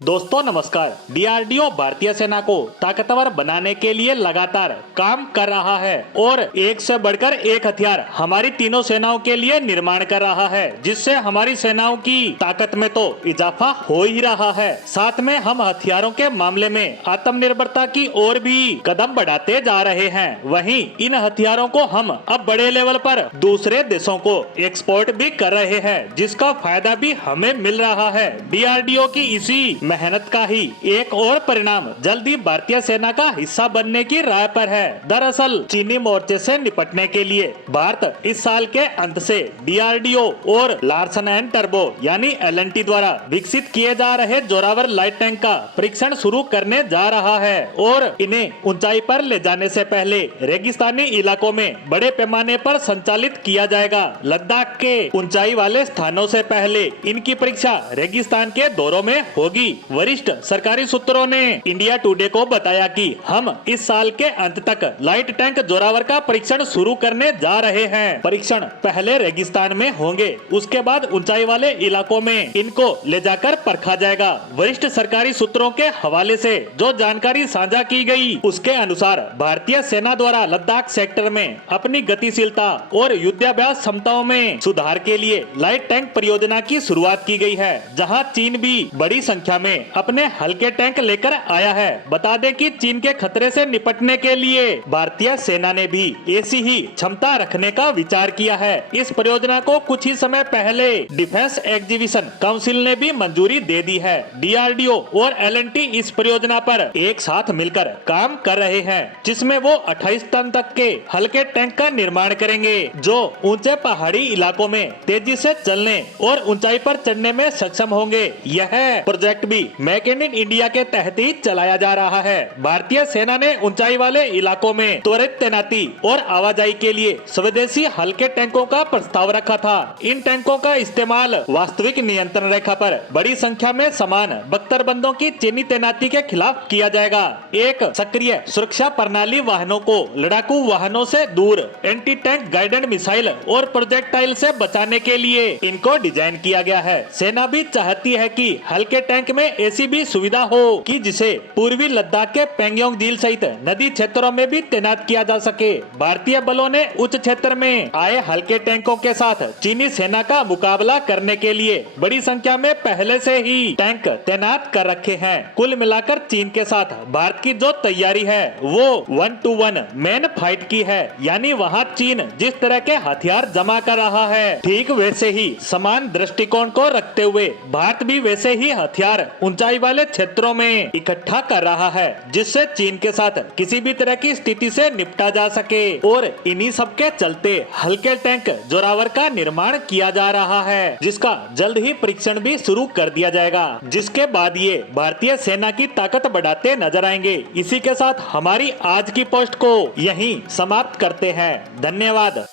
दोस्तों नमस्कार। डीआरडीओ भारतीय सेना को ताकतवर बनाने के लिए लगातार काम कर रहा है और एक से बढ़कर एक हथियार हमारी तीनों सेनाओं के लिए निर्माण कर रहा है, जिससे हमारी सेनाओं की ताकत में तो इजाफा हो ही रहा है। साथ में हम हथियारों के मामले में आत्मनिर्भरता की ओर भी कदम बढ़ाते जा रहे हैं। वहीं इन हथियारों को हम अब बड़े लेवल पर दूसरे देशों को एक्सपोर्ट भी कर रहे हैं, जिसका फायदा भी हमें मिल रहा है। डीआरडीओ की इसी मेहनत का ही एक और परिणाम जल्दी भारतीय सेना का हिस्सा बनने की राह पर है। दरअसल चीनी मोर्चे से निपटने के लिए भारत इस साल के अंत से डीआरडीओ और लार्सन एंड टर्बो यानी एलएनटी द्वारा विकसित किए जा रहे जोरावर लाइट टैंक का परीक्षण शुरू करने जा रहा है और इन्हें ऊंचाई पर ले जाने से पहले रेगिस्तानी इलाकों में बड़े पैमाने पर संचालित किया जाएगा। लद्दाख के ऊंचाई वाले स्थानों से पहले इनकी परीक्षा रेगिस्तान के दौरों में होगी। वरिष्ठ सरकारी सूत्रों ने इंडिया टुडे को बताया कि हम इस साल के अंत तक लाइट टैंक जोरावर का परीक्षण शुरू करने जा रहे हैं। परीक्षण पहले रेगिस्तान में होंगे, उसके बाद ऊंचाई वाले इलाकों में इनको ले जाकर परखा जाएगा। वरिष्ठ सरकारी सूत्रों के हवाले से जो जानकारी साझा की गई, उसके अनुसार भारतीय सेना द्वारा लद्दाख सेक्टर में अपनी गतिशीलता और युद्धाभ्यास क्षमताओं में सुधार के लिए लाइट टैंक परियोजना की शुरुआत की गई है, जहां चीन भी बड़ी संख्या में अपने हल्के टैंक लेकर आया है। बता दें कि चीन के खतरे से निपटने के लिए भारतीय सेना ने भी ऐसी ही क्षमता रखने का विचार किया है। इस परियोजना को कुछ ही समय पहले डिफेंस एग्जीबिशन काउंसिल ने भी मंजूरी दे दी है। डीआरडीओ और एलएनटी इस परियोजना पर एक साथ मिलकर काम कर रहे हैं, जिसमें वो 28 टन तक के हल्के टैंक का निर्माण करेंगे, जो ऊंचे पहाड़ी इलाकों में तेजी से चलने और ऊंचाई पर चढ़ने में सक्षम होंगे। यह प्रोजेक्ट भी मेक इन इंडिया के तहत ही चलाया जा रहा है। भारतीय सेना ने ऊंचाई वाले इलाकों में त्वरित तैनाती और आवाजाही के लिए स्वदेशी हल्के टैंकों का प्रस्ताव रखा था। इन टैंकों का इस्तेमाल वास्तविक नियंत्रण रेखा पर बड़ी संख्या में समान बख्तरबंदों की चीनी तैनाती के खिलाफ किया जाएगा। एक सक्रिय सुरक्षा प्रणाली वाहनों को लड़ाकू वाहनों से दूर एंटी टैंक गाइडेड मिसाइल और प्रोजेक्टाइल से बचाने के लिए इनको डिजाइन किया गया है। सेना भी चाहती है कि हल्के टैंक में ऐसी भी सुविधा हो कि जिसे पूर्वी लद्दाख के पेंगोंग झील सहित नदी क्षेत्रों में भी तैनात किया जा सके। भारतीय बलों ने उच्च क्षेत्र में आए हल्के टैंकों के साथ चीनी सेना का मुकाबला करने के लिए बड़ी संख्या में पहले से ही टैंक तैनात कर रखे हैं। कुल मिलाकर चीन के साथ भारत की जो तैयारी है वो 1-to-1 मैन फाइट की है, यानी वहाँ चीन जिस तरह के हथियार जमा कर रहा है, ठीक वैसे ही समान दृष्टिकोण को रखते हुए भारत भी वैसे ही हथियार ऊंचाई वाले क्षेत्रों में इकट्ठा कर रहा है, जिससे चीन के साथ किसी भी तरह की स्थिति से निपटा जा सके। और इन्हीं सब के चलते हल्के टैंक जोरावर का निर्माण किया जा रहा है, जिसका जल्द ही परीक्षण भी शुरू कर दिया जाएगा, जिसके बाद ये भारतीय सेना की ताकत बढ़ाते नजर आएंगे। इसी के साथ हमारी आज की पोस्ट को यहीं समाप्त करते हैं। धन्यवाद।